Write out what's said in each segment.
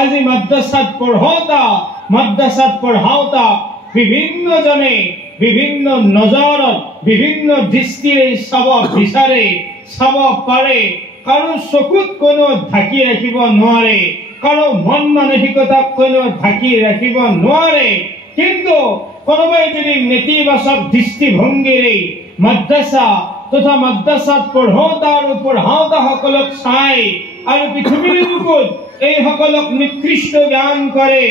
আজি মাদ্ৰাসাত পঢ়াওতা বিভিন্ন জনে বিভিন্ন নজৰত বিভিন্ন দৃষ্টিৰে চাব বিচাৰে চাব পাৰে কাৰো চকুত কোনো ঢাকি ৰাখিব নোৱাৰে কাৰো মন মানসিকতাক কোনো ঢাকি ৰাখিব নোৱাৰে কিন্তু কোনোবাই যদি নেতিবাচক দৃষ্টিভংগীৰে মাদ্ৰাসা তথা মাদ্ৰাসাত পঢ়াওতা আৰু পঢ়াওতা সকলক চাই আৰু পৃথিৱীৰ বুকুত এই সকলক নিকৃষ্ট জ্ঞান কৰে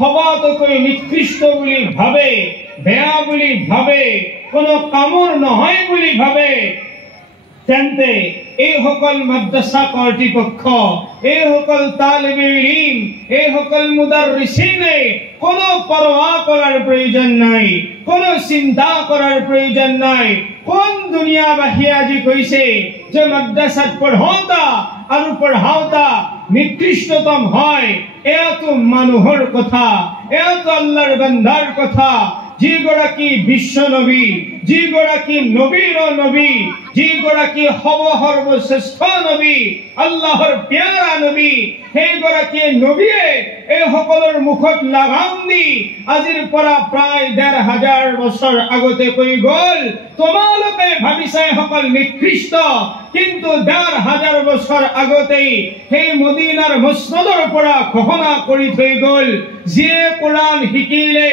সবাতকৈ নিকৃষ্ট বুলি ভাবে বেয়া বুলি ভাবে কোনো কামৰ নহয় বুলি ভাবে তেন্তে এই সকল মাদ্রাসা কর্তৃপক্ষ এই সকল তালিবে ইলম এই সকল মুদাররিসিনে কোনো পরোয়া করার প্রয়োজন নাই কোনো চিন্তা করার প্রয়োজন নাই কোন দুনিয়াবাসী আজি কইছে যে মাদ্রাসাত পঢ়াওতা আৰু পঢ়াওতা নিকৃষ্টতম হয় এটো মানুহৰ কথা এটো আল্লাহৰ বান্দাৰ কথা যিগৰাকী বিশ্ব নবী যিগৰাকী নবীৰ নবী যিগৰাকী সৰ্বশ্ৰেষ্ঠ নবী আল্লাহৰ প্যাৰা নবী সেইগৰাকী নবীয়ে এই সকলৰ মুখত লাগাম দি আজিৰ পৰা প্ৰায় ১৫০০ বছৰ আগতে কৈ গল তোমালোকে ভাবিছাই সকল নিকৃষ্ট কিন্তু ১৫০০ বছৰ আগতেই সেই মদিনাৰ মছনদৰ পৰা ঘোষণা কৰি থৈ গল যিয়ে কোৰআন শিকিলে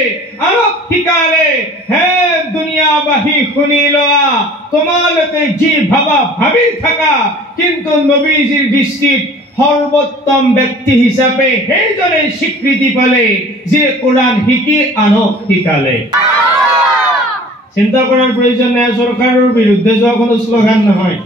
আনক শিকালে হে দুনিয়াবাসী শুনি লোৱা তোমালোকে যি ভাবা ভাবি থাকা কিন্তু নবীজিৰ দৃষ্টিত সর্বোত্তম ব্যক্তি হিসাবে সেইজনে স্বীকৃতি পালে যে কোরআন শিকি আনক শিকালে চিন্তা করার প্রয়োজন নাই সরকারের বিরুদ্ধে যাওয়া কোনো স্লোগান নহয়